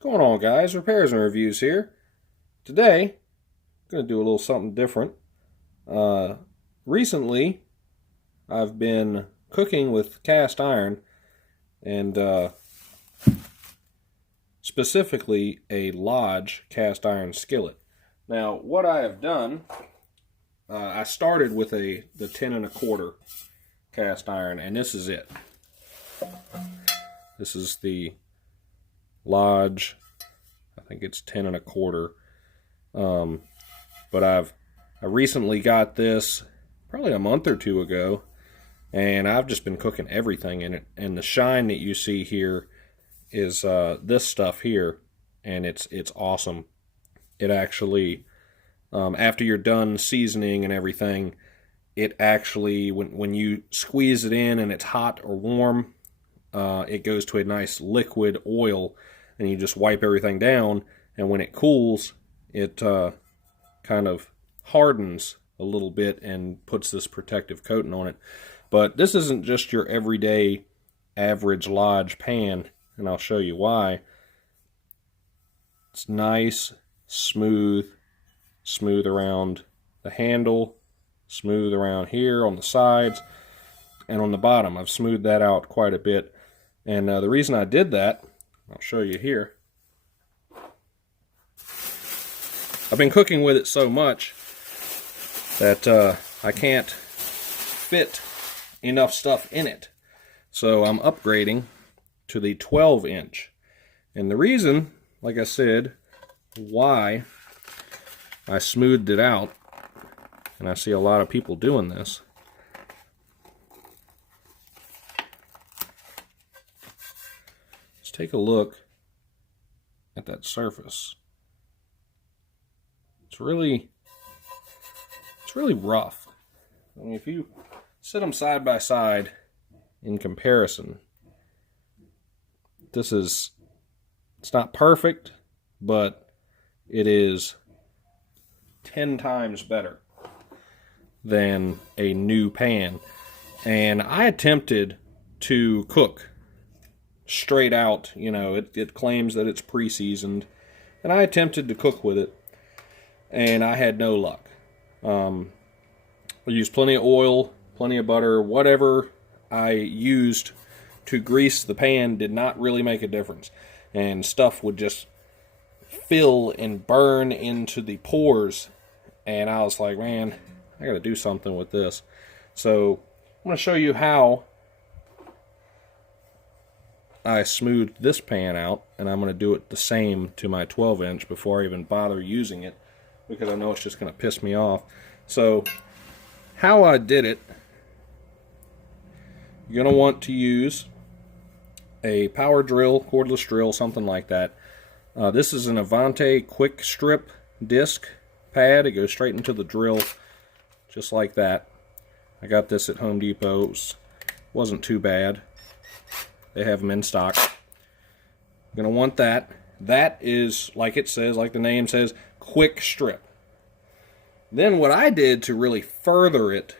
What's going on, guys? Repairs and reviews here. Today, I'm going to do a little something different. Recently, I've been cooking with cast iron, and specifically a Lodge cast iron skillet. Now, what I have done, I started with the 10 1/4 cast iron, and this is it. This is the Lodge, I think it's 10 1/4. But I recently got this probably a month or two ago, and I've just been cooking everything in it. And the shine that you see here is this stuff here, and it's awesome. It actually, after you're done seasoning and everything, it actually, when you squeeze it in and it's hot or warm, it goes to a nice liquid oil, and you just wipe everything down, and when it cools, it kind of hardens a little bit and puts this protective coating on it. But this isn't just your everyday average Lodge pan, and I'll show you why. It's nice, smooth around the handle, smooth around here on the sides, and on the bottom. I've smoothed that out quite a bit. And the reason I did that, I'll show you here. I've been cooking with it so much that I can't fit enough stuff in it. So I'm upgrading to the 12-inch. And the reason, like I said, why I smoothed it out, and I see a lot of people doing this, take a look at that surface. It's really rough. I mean, if you sit them side by side in comparison, it's not perfect, but it is 10 times better than a new pan. And I attempted to cook straight out, it claims that it's pre-seasoned, and I attempted to cook with it, and I had no luck. I used plenty of oil, plenty of butter, whatever I used to grease the pan did not really make a difference, and stuff would just fill and burn into the pores, and I was like, man, I gotta do something with this. So I'm gonna show you how I smoothed this pan out, and I'm going to do it the same to my 12-inch before I even bother using it, because I know it's just going to piss me off. So how I did it, you're going to want to use a power drill, cordless drill, something like that. This is an Avante quick strip disc pad. It goes straight into the drill just like that. I got this at Home Depot. It wasn't too bad. They have them in stock. You're going to want that. That is, like it says, like the name says, quick strip. Then what I did to really further it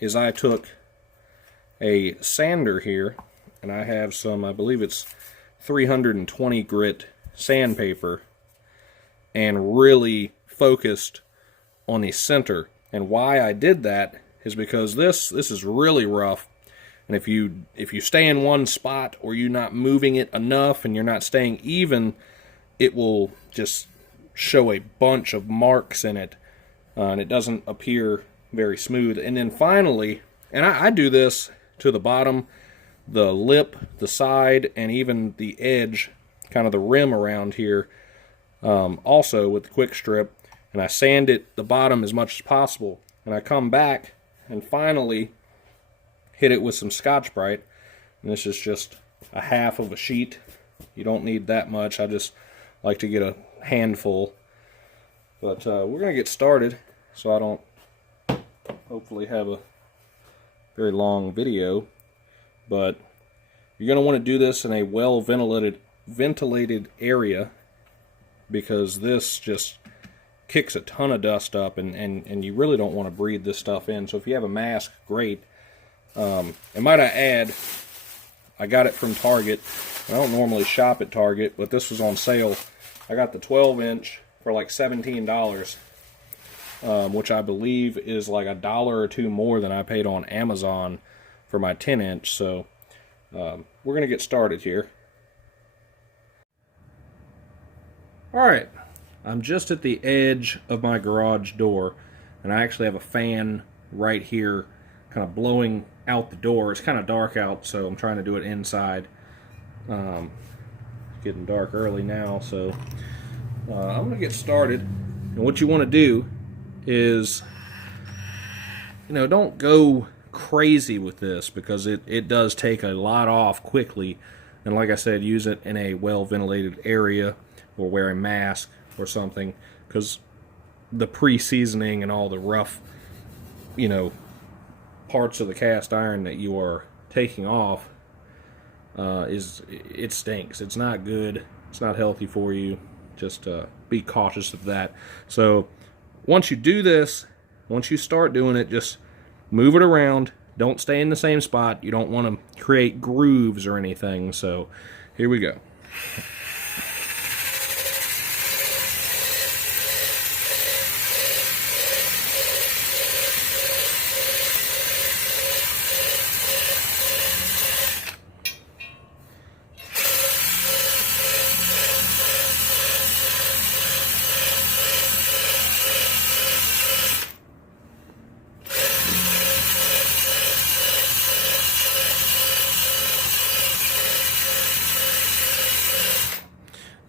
is I took a sander here, and I have some, I believe it's 320 grit sandpaper, and really focused on the center. And why I did that is because this is really rough. And if you stay in one spot, or you're not moving it enough and you're not staying even, it will just show a bunch of marks in it, and it doesn't appear very smooth. And then finally, and I do this to the bottom, the lip, the side, and even the edge, kind of the rim around here, also with the quick strip, and I sand it the bottom as much as possible. And I come back and finally hit it with some Scotch-Brite, and this is just a half of a sheet. You don't need that much. I just like to get a handful. But we're going to get started, so I don't hopefully have a very long video. But you're going to want to do this in a well-ventilated area, because this just kicks a ton of dust up, and you really don't want to breathe this stuff in. So if you have a mask, great. And might I add, I got it from Target. I don't normally shop at Target, but this was on sale. I got the 12-inch for like $17, which I believe is like $1 or $2 more than I paid on Amazon for my 10-inch. So we're going to get started here. Alright, I'm just at the edge of my garage door, and I actually have a fan right here kind of blowing out the door. It's kind of dark out, so I'm trying to do it inside. It's getting dark early now, so I'm going to get started. And what you want to do is, don't go crazy with this, because it does take a lot off quickly. And like I said, use it in a well-ventilated area, or wear a mask or something, because the pre-seasoning and all the rough, parts of the cast iron that you are taking off, it stinks. It's not good. It's not healthy for you. Just be cautious of that. So once you do this, once you start doing it, just move it around. Don't stay in the same spot. You don't want to create grooves or anything. So here we go.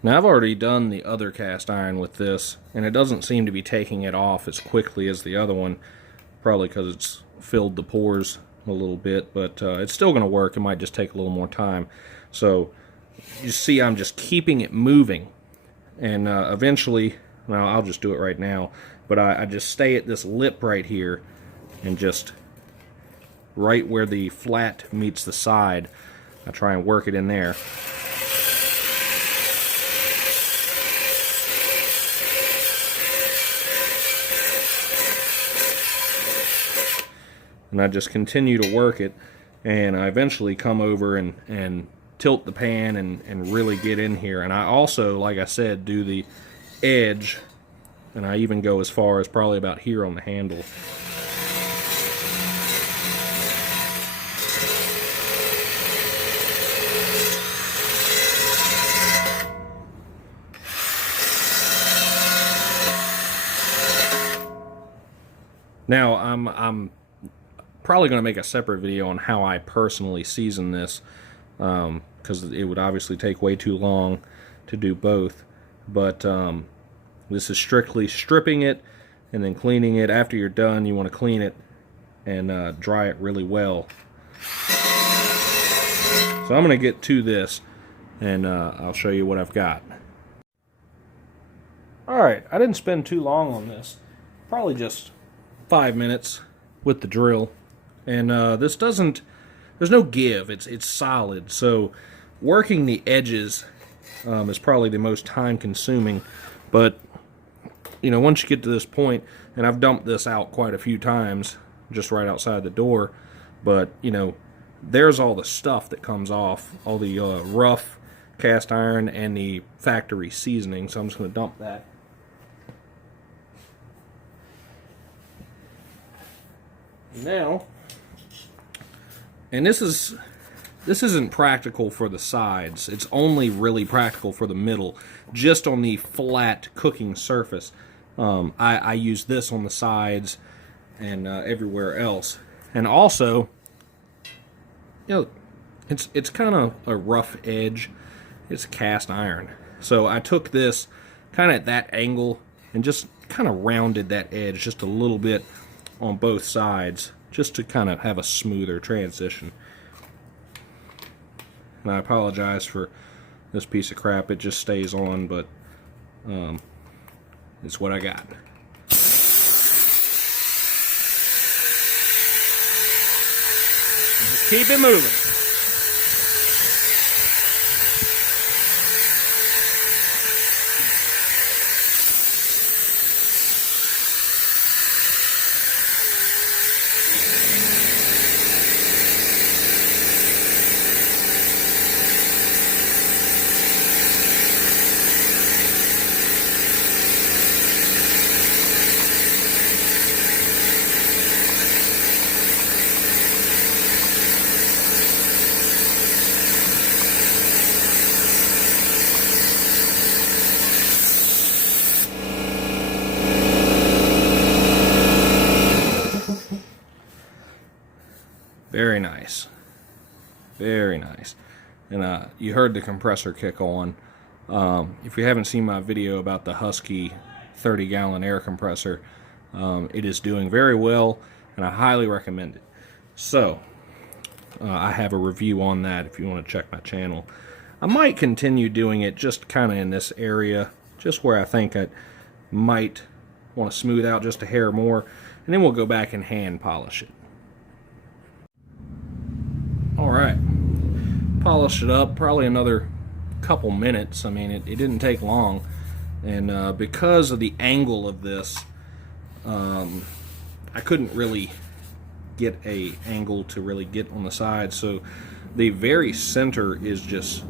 Now I've already done the other cast iron with this, and it doesn't seem to be taking it off as quickly as the other one, probably because it's filled the pores a little bit, but it's still going to work. It might just take a little more time. So you see I'm just keeping it moving, and eventually, well, I'll just do it right now, but I just stay at this lip right here, and just right where the flat meets the side, I try and work it in there. And I just continue to work it, and I eventually come over and tilt the pan and really get in here. And I also, like I said, do the edge, and I even go as far as probably about here on the handle. Now I'm probably going to make a separate video on how I personally season this, because it would obviously take way too long to do both. But this is strictly stripping it and then cleaning it. After you're done, you want to clean it and dry it really well. So I'm going to get to this, and I'll show you what I've got. Alright, I didn't spend too long on this. Probably just 5 minutes with the drill. And this doesn't, there's no give, it's solid. So working the edges is probably the most time consuming. But, once you get to this point, and I've dumped this out quite a few times, just right outside the door, but, there's all the stuff that comes off, all the rough cast iron and the factory seasoning. So I'm just going to dump that. Now, and this isn't practical for the sides. It's only really practical for the middle, just on the flat cooking surface. I use this on the sides and everywhere else. And also, it's kind of a rough edge. It's cast iron. So I took this kind of at that angle and just kind of rounded that edge just a little bit on both sides, just to kind of have a smoother transition. And I apologize for this piece of crap. It just stays on, but it's what I got. Just keep it moving. nice. Very nice. And you heard the compressor kick on. If you haven't seen my video about the Husky 30-gallon air compressor, it is doing very well, and I highly recommend it. So, I have a review on that if you want to check my channel. I might continue doing it just kind of in this area, just where I think I might want to smooth out just a hair more, and then we'll go back and hand polish it. Alright, polish it up, probably another couple minutes. I mean, it didn't take long, and because of the angle of this, I couldn't really get a angle to really get on the side, so the very center is just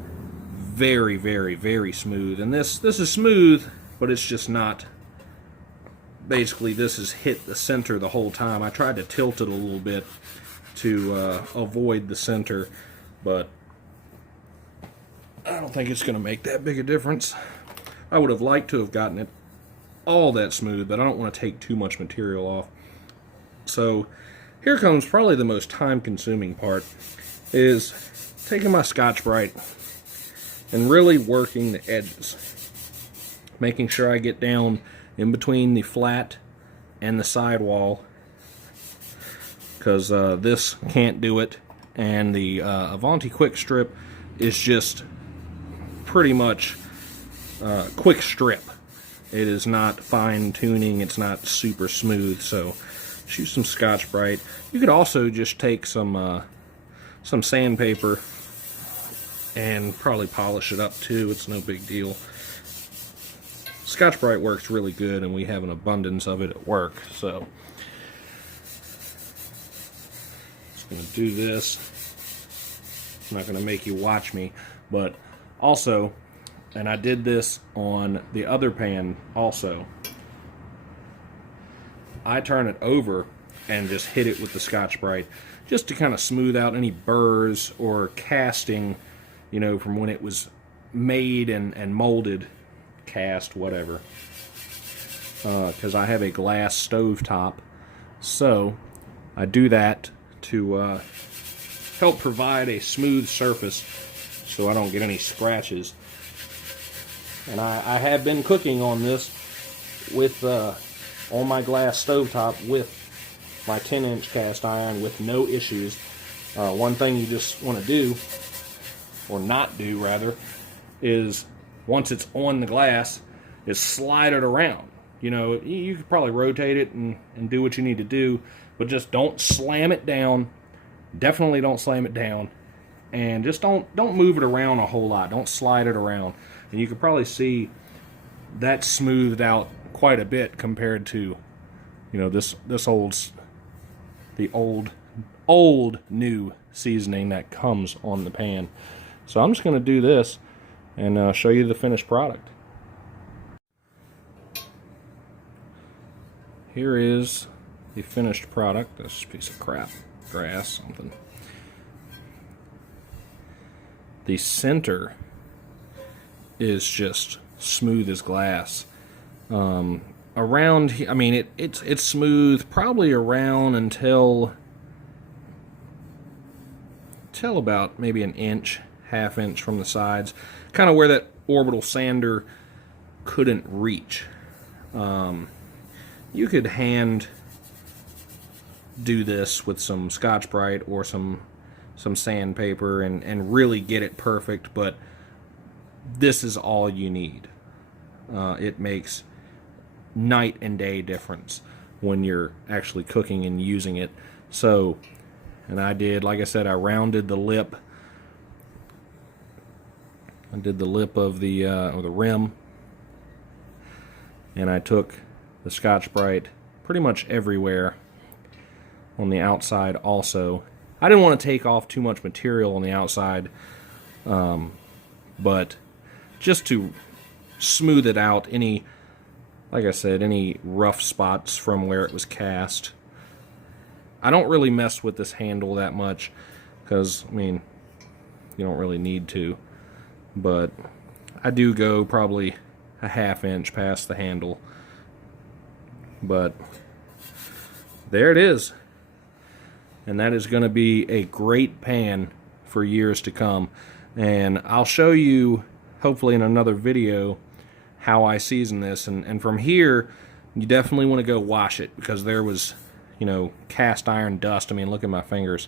very, very, very smooth. And this is smooth, but it's just not. Basically, this has hit the center the whole time. I tried to tilt it a little bit to avoid the center, but I don't think it's going to make that big a difference. I would have liked to have gotten it all that smooth, but I don't want to take too much material off. So here comes probably the most time-consuming part, is taking my Scotch-Brite and really working the edges, making sure I get down in between the flat and the sidewall, because this can't do it, and the Avanti Quick Strip is just pretty much quick strip. It is not fine tuning, it's not super smooth, so use some Scotch-Brite. You could also just take some sandpaper and probably polish it up too. It's no big deal. Scotch-Brite works really good, and we have an abundance of it at work. So just going to do this. I'm not going to make you watch me, but also, and I did this on the other pan also, I turn it over and just hit it with the Scotch-Brite just to kind of smooth out any burrs or casting, you know, from when it was made and molded, cast, whatever. Because I have a glass stove top, so I do that to help provide a smooth surface so I don't get any scratches. And I have been cooking on this with on my glass stovetop with my 10-inch cast iron with no issues. One thing you just want to do, or not do rather, is once it's on the glass, is slide it around. You know, you could probably rotate it and do what you need to do, but just don't slam it down. Definitely don't slam it down, and just don't move it around a whole lot. Don't slide it around, and you can probably see that smoothed out quite a bit compared to, you know, the old new seasoning that comes on the pan. So I'm just going to do this and show you the finished product. Here is the finished product. This piece of crap, grass, something. The center is just smooth as glass. Around, I mean, it's smooth probably around until about maybe an inch, half inch from the sides, kind of where that orbital sander couldn't reach. You could hand do this with some Scotch-Brite or some sandpaper and really get it perfect, but this is all you need. It makes night and day difference when you're actually cooking and using it. So, and I did, like I said, I rounded the lip. I did the lip of the or the rim, and I took the Scotch-Brite pretty much everywhere on the outside also. I didn't want to take off too much material on the outside, but just to smooth it out, like I said, any rough spots from where it was cast. I don't really mess with this handle that much because, I mean, you don't really need to, but I do go probably a half inch past the handle. But there it is. and that is going to be a great pan for years to come. And I'll show you, hopefully in another video, how I season this. And from here, you definitely want to go wash it, because there was, you know, cast iron dust. I mean, look at my fingers,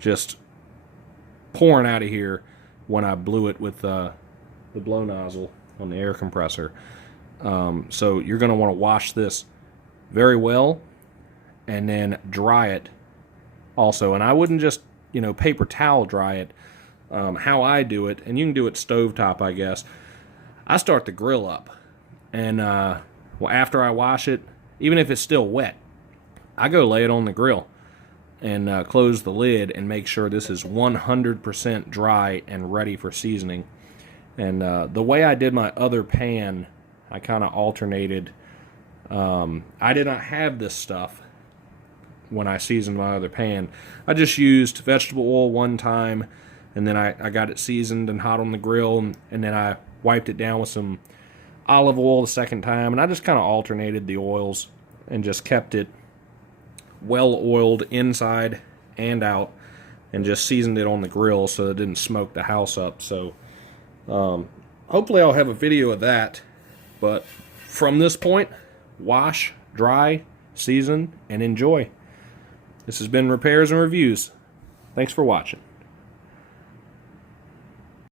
just pouring out of here when I blew it with the blow nozzle on the air compressor. So you're going to want to wash this very well and then dry it also. And I wouldn't just, you know, paper towel dry it. How I do it, and you can do it stovetop, I guess, I start the grill up, and well, after I wash it, even if it's still wet, I go lay it on the grill and close the lid and make sure this is 100% dry and ready for seasoning. And the way I did my other pan, I kind of alternated. I did not have this stuff when I seasoned my other pan. I just used vegetable oil one time, and then I got it seasoned and hot on the grill, and then I wiped it down with some olive oil the second time, and I just kind of alternated the oils and just kept it well oiled inside and out, and just seasoned it on the grill so it didn't smoke the house up. So hopefully I'll have a video of that, but from this point, wash, dry, season, and enjoy. This has been Repairs and Reviews. Thanks for watching.